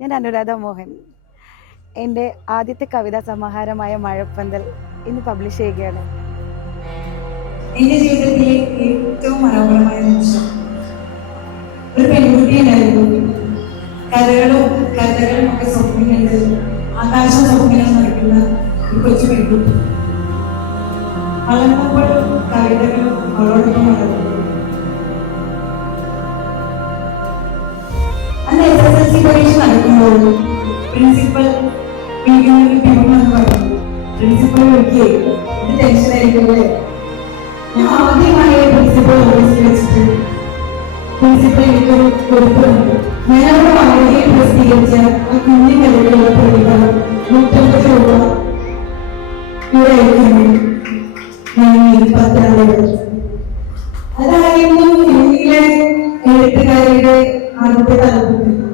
ഞാൻ അനുരാധ മോഹൻ. എന്റെ ആദ്യത്തെ കവിതാ സമാഹാരമായ മഴപ്പന്തൽ ഇന്ന് പബ്ലിഷ് ചെയ്യുകയാണ്. എന്റെ ജീവിതത്തിലെ ഏറ്റവും മനോഹരമായ നിമിഷം. ഒരു പെൺകുട്ടിയുണ്ടായിരുന്നു കഥകളും കഥകളും ഒക്കെ സ്വപ്നം കണ്ട് ആകാശ സ്വപ്നം നടക്കുന്ന ഒരു കൊച്ചു പെൺകുട്ടി. വളർന്നപ്പോൾ കവിതകളും അവളോടൊപ്പം എസ് എസ് എൽ സി പരീക്ഷ നടക്കുമ്പോൾ പ്രിൻസിപ്പൽ വീട്ടിലൊരു ഭീമെന്ന് ടെൻഷൻ ആയിരിക്കല്ലേ ഞാൻ ആദ്യമായി പ്രിൻസിപ്പൽ ഓഫീസിൽ വെച്ചിട്ട് പ്രിൻസിപ്പൽ എനിക്കൊരു കൊടുക്കുന്നുണ്ട് ഞാൻ ആ കുഞ്ഞു നിലവിലുള്ള പ്രതിഫലം നൂറ്റമ്പത് രൂപ ഞാൻ ഇരുപത്തി ആറ് അതായിരുന്നു ഇന്ത്യയിലെ എഴുത്തുകാരുടെ para o